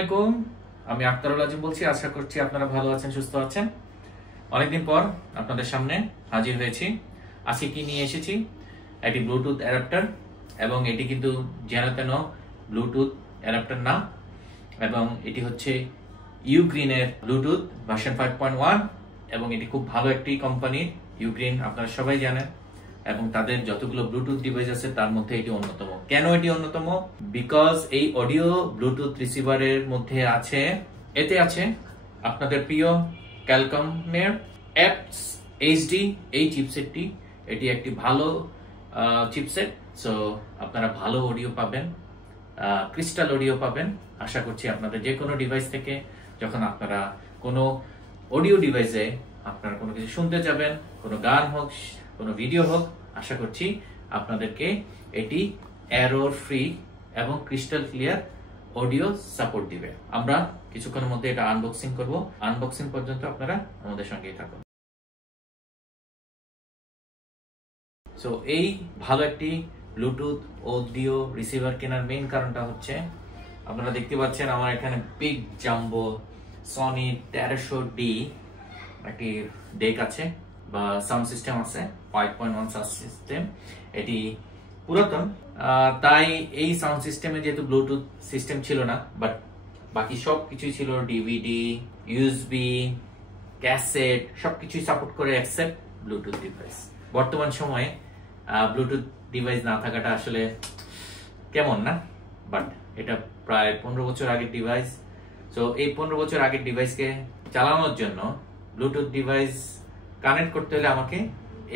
আলাইকুম, আমি আক্তারুল আজিম বলছি। আশা করছি আপনারা ভালো আছেন, সুস্থ আছেন। অনেকদিন পর আপনাদের সামনে হাজির হয়েছি। আজকে কি নিয়ে এসেছি? একটি ব্লুটুথ অ্যাডাপ্টার, এবং এটি কিন্তু যেন তেন ব্লুটুথ অ্যাডাপ্টার না, এবং এটি হচ্ছে ইউগ্রিনের ব্লুটুথ ভার্সন 5.1, এবং এটি খুব ভালো একটি কোম্পানি। ইউগ্রিন আপনারা সবাই জানেন, এবং তাদের যতগুলো ব্লুটুথ ডিভাইস আছে তার মধ্যে এটি অন্যতম। কেন এটি অন্যতম? বিকজ এই অডিও ব্লুটুথ রিসিভারের মধ্যে আছে, এতে আছে আপনাদের প্রিয় ক্যালকমের অ্যাপস এইচডি এই চিপসেটটি। এটি একটি ভালো চিপসেট, সো আপনারা ভালো অডিও পাবেন, ক্রিস্টাল অডিও পাবেন। আশা করছি আপনাদের যে কোনো ডিভাইস থেকে যখন আপনারা কোনো অডিও ডিভাইসে আপনারা কোনো কিছু শুনতে যাবেন, কোনো গান হোক, কোনো ভিডিও হোক, আশা করছি আপনাদেরকে এটি এরর ফ্রি এবং ক্রিস্টাল ক্লিয়ার অডিও সাপোর্ট দিবে। আমরা কিছুক্ষণের মধ্যে এটা আনবক্সিং করব। আনবক্সিং পর্যন্ত আপনারা আমাদের সঙ্গেই থাকুন। সো এই ভালো একটি ব্লুটুথ অডিও রিসিভার কেনার মেইন কারণটা হচ্ছে, আপনারা দেখতে পাচ্ছেন আমার এখানে বিগ জাম্বো সনি 1300D একটি ডেক আছে বা সাউন্ড সিস্টেম আছে, 5.1 সাউন্ড সিস্টেম। এটি পুরাতন, তাই এই সাউন্ড সিস্টেমে যেহেতু ব্লুটুথ সিস্টেম ছিল না, বাট বাকি সব কিছুই ছিল, ডিভিডি, ইউএসবি, ক্যাসেট, সবকিছুই সাপোর্ট করে এক্সেপ্ট ব্লুটুথ ডিভাইস। বর্তমান সময়ে ব্লুটুথ ডিভাইস না থাকাটা আসলে কেমন না, বাট এটা প্রায় 15 বছর আগের ডিভাইস। সো এই 15 বছর আগের ডিভাইসকে চালানোর জন্য ব্লুটুথ ডিভাইস কানেক্ট করতে হলে আমাকে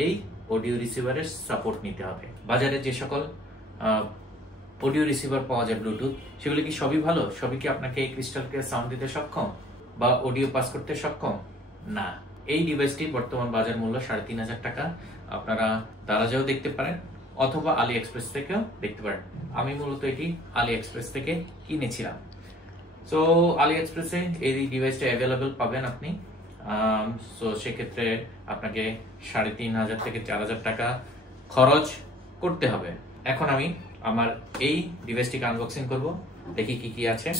এই অডিও রিসিভারের সাপোর্ট নিতে হবে। বাজারে যে সকল অডিও রিসিভার পাওয়া যায় ব্লুটুথ, সেগুলো কি সবই ভালো? সবই কি আপনাকে এই ক্রিস্টাল ক্লিয়ার সাউন্ড দিতে সক্ষম বা অডিও পাস করতে সক্ষম? না। এই ডিভাইসটির বর্তমান বাজার মূল্য 3500 টাকা। আপনারা দারাজেও দেখতে পারেন অথবা আলি এক্সপ্রেস থেকেও দেখতে পারেন। আমি মূলত এটি আলি এক্সপ্রেস থেকে কিনেছিলাম। সো আলি এক্সপ্রেসে এই ডিভাইসটা অ্যাভেলেবল পাবেন আপনি। সো সেক্ষেত্রে আপনাকে 3500 থেকে 4000 টাকা খরচ করতে হবে। এখন আমি আমার এই ডিভাইসটিকে আনবক্সিং করব, দেখি কি কি আছে।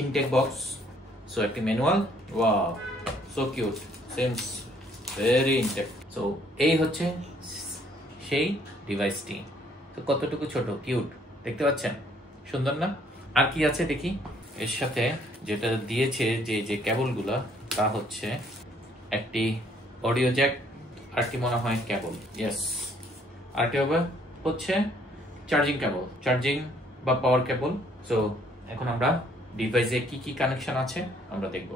ইনটেক বক্স, সো একটি manual, wow so cute, seems very intake. So এই হচ্ছে সেই ডিভাইসটি। তো কতটুকু ছোট, কিউট, দেখতে পাচ্ছেন, সুন্দর না? আর কি আছে দেখি। এর সাথে যেটা দিয়েছে যে কেবলগুলো, তা হচ্ছে একটি অডিও জ্যাক, আর কি মনে হয় কেবল, ইয়েস, আর কি হবে হচ্ছে চার্জিং কেবল, চার্জিং বা পাওয়ার কেবল। সো এখন আমরা ডিভাইসে কি কি কানেকশন আছে আমরা দেখব।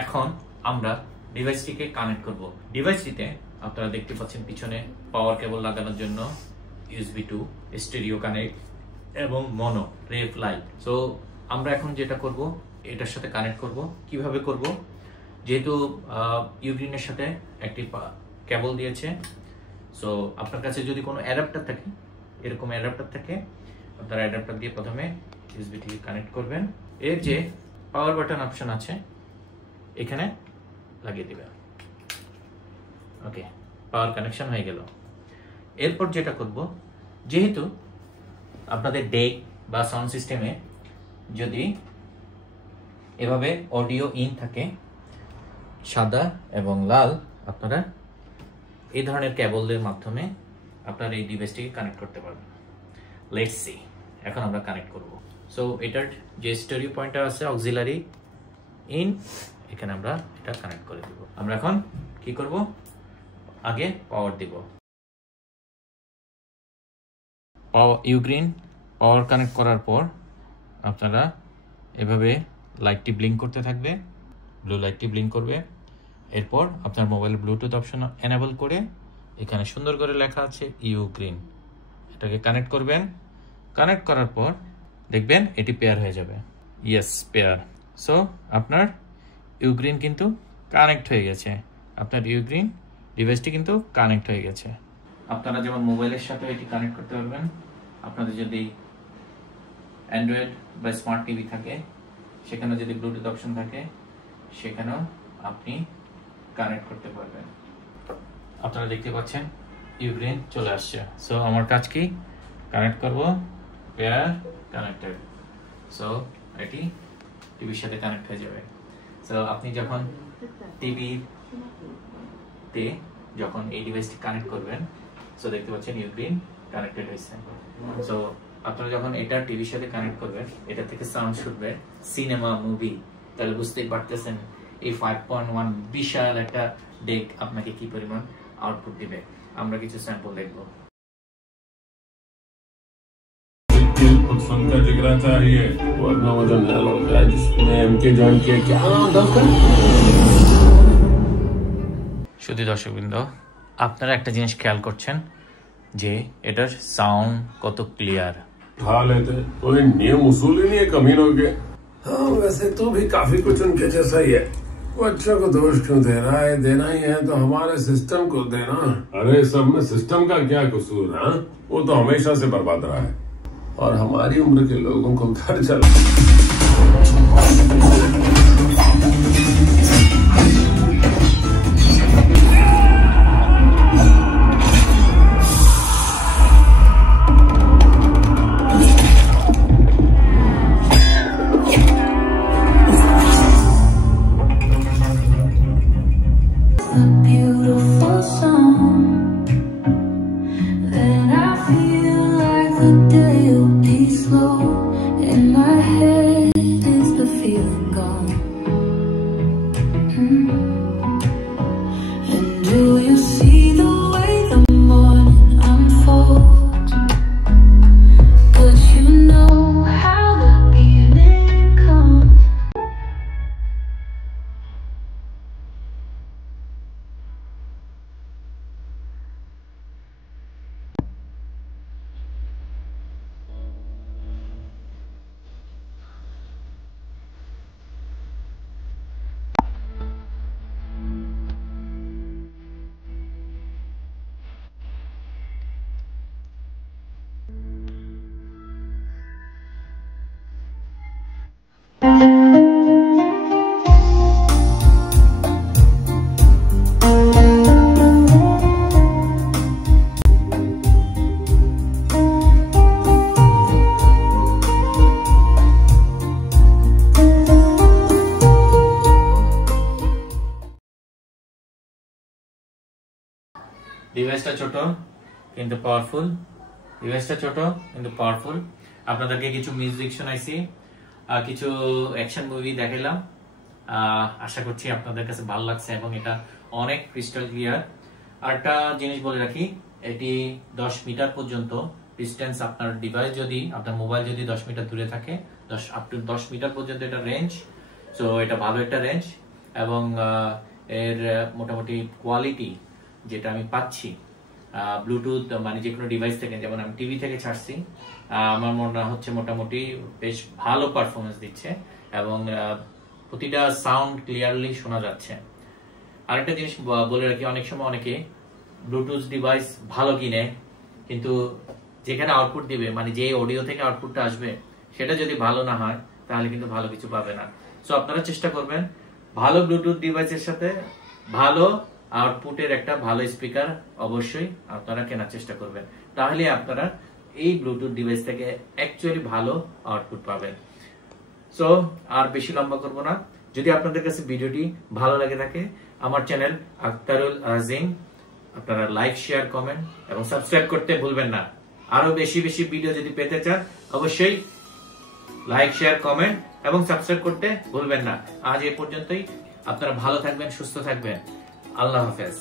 এখন আমরা ডিভাইসটিকে কানেক্ট করব। ডিভাইসটিতে আপনারা দেখতে পাচ্ছেন পিছনে পাওয়ার কেবল লাগানোর জন্য USB 2, স্টেরিও কানেক্ট এবং মনো রেফ লাইট। সো আমরা এখন যেটা করব, এটার সাথে কানেক্ট করব। কিভাবে করব? যেহেতু ইউগ্রিনের সাথে একটি কেবল দিয়েছে, সো আপনার কাছে যদি কোনো অ্যাডাপ্টার থাকে, এরকম অ্যাডাপ্টার থাকে, আপনারা অ্যাডাপ্টার দিয়ে প্রথমে ইউএসবি-টিকে কানেক্ট করবেন। এর যে পাওয়ার বাটন অপশন আছে এখানে লাগিয়ে দিবেন। ওকে, পাওয়ার কানেকশন হয়ে গেল। এরপর যেটা করব, যেহেতু আপনাদের ডেক বা সাউন্ড সিস্টেমে যদি এভাবে অডিও ইন থাকে, সাদা এবং লাল, আপনারা এই ধরনের কেবলের মাধ্যমে আপনার এই ডিভাইসটিকে কানেক্ট করতে পারবেন। লেটস সি, এখন আমরা কানেক্ট করব। সো এটার যে স্টেরিও পয়েন্টার আছে, অক্সিলারি ইন, এখানে আমরা এটা কানেক্ট করে দেব। আমরা এখন কি করব? আগে পাওয়ার দিব। ইউগ্রিন পাওয়ার কানেক্ট করার পর আপনারা এভাবে লাইটটি ব্লিঙ্ক করতে থাকবে, ব্লু লাইটটি ব্লিঙ্ক করবে। এরপর আপনার মোবাইলের ব্লুটুথ অপশন এনেবল করে এখানে সুন্দর করে লেখা আছে ইউগ্রিন, এটাকে কানেক্ট করবেন। কানেক্ট করার পর দেখবেন এটি পেয়ার হয়ে যাবে। Yes, pair. সো আপনার ইউগ্রিন কিন্তু কানেক্ট হয়ে গেছে। আপনার ইউগ্রিন ডিভাইসটি কিন্তু কানেক্ট হয়ে গেছে। আপনারা যেমন মোবাইলের সাথে এটি কানেক্ট করতে পারবেন, আপনাদের যদি অ্যান্ড্রয়েড বা স্মার্ট টিভি থাকে, সেখানে যদি ব্লুটুথ অপশন থাকে, সেখানেও আপনি কানেক্ট করতে পারবেন। আপনারা দেখতে পাচ্ছেন ইউগ্রিন চলে আসছে। সো আমার কাজ কি? কানেক্ট করব পেয়ার কানেক্টেড। সো এটি টিভির সাথে কানেক্ট হয়ে যাবে। সো আপনি যখন টিভিতে যখন এই ডিভাইসটি কানেক্ট করবেন, সো দেখতে পাচ্ছেন ইউগ্রিন কানেক্টেড হয়েছে। সো আপনারা যখন এটা টিভির সাথে কানেক্ট করবেন, এটা থেকে সাউন্ড শুনবে সিনেমা, মুভি, তাহলে বুঝতেই পারতেছেন এই 5.1 বিশাল একটা ডেক আপনাকে কি পরিমাণ আউটপুট দিবে। আমরা কিছু স্যাম্পল দেখব। सुनकर जिगरा चाहिए, वरना वो जो नल होता है जिसमें एमके जॉइन किया, क्या শুধু দর্শকবৃন্দ, আপনারা একটা জিনিস খেয়াল করছেন যে এটার সাউন্ড কত ক্লিয়ার। उठा लेते, कोई नियम उसूल ही नहीं है कमीनों के। हाँ, वैसे तो भी काफी कुछ उनके जैसा ही है। बच्चों को दोष क्यों दे रहा है? देना ही है तो हमारे सिस्टम को देना। अरे सब में सिस्टम का क्या कसूर है? वो तो हमेशा से बर्बाद रहा है और हमारी उम्र के लोगों को घर चला। ডিভাইসটা ছোট কিন্তু পাওয়ারফুল, ডিভাইসটা ছোট কিন্তু পাওয়ারফুল। আপনাদেরকে কিছু মিউজিক শোনাইছি, কিছু অ্যাকশন মুভি দেখাইলাম। আশা করছি আপনাদের কাছে ভালো লাগছে এবং এটা অনেক ক্রিস্টাল ক্লিয়ার। আরেকটা জিনিস বলে রাখি, এটি 10 মিটার পর্যন্ত ডিস্টেন্স, আপনার ডিভাইস যদি, আপনার মোবাইল যদি 10 মিটার দূরে থাকে, আপ টু 10 মিটার পর্যন্ত এটা রেঞ্জ। সো এটা ভালো একটা রেঞ্জ এবং এর মোটামুটি কোয়ালিটি যেটা আমি পাচ্ছি ব্লুটুথ মানে যে কোনো ডিভাইস থেকে, যেমন আমি টিভি থেকে ছাড়ছি, আমার মনে হচ্ছে মোটামুটি বেশ ভালো পারফরমেন্স দিচ্ছে এবং প্রতিটা সাউন্ড ক্লিয়ারলি শোনা যাচ্ছে। আরেকটা জিনিস বলে রাখি, অনেক সময় অনেকে ব্লুটুথ ডিভাইস ভালো কিনে, কিন্তু যেখানে আউটপুট দিবে, মানে যে অডিও থেকে আউটপুটটা আসবে, সেটা যদি ভালো না হয় তাহলে কিন্তু ভালো কিছু পাবে না। সো আপনারা চেষ্টা করবেন ভালো ব্লুটুথ ডিভাইসের সাথে ভালো আউটপুটের একটা ভালো স্পিকার অবশ্যই আপনারা কেনার চেষ্টা করবেন, তাহলে আপনারা এই ব্লুটুথ ডিভাইস থেকে অ্যাকচুয়ালি ভালো আউটপুট পাবেন। সো আর বেশি লম্বা করব না। যদি আপনাদের কাছে ভিডিওটি ভালো লাগে থাকে, আমার চ্যানেল আখতারুল আজিম আপনারা লাইক, শেয়ার, কমেন্ট এবং সাবস্ক্রাইব করতে ভুলবেন না। আরো বেশি বেশি ভিডিও যদি পেতে চান অবশ্যই লাইক, শেয়ার, কমেন্ট এবং সাবস্ক্রাইব করতে ভুলবেন না। আজ এই পর্যন্তই। আপনারা ভালো থাকবেন, সুস্থ থাকবেন। আল্লাহ হাফেজ।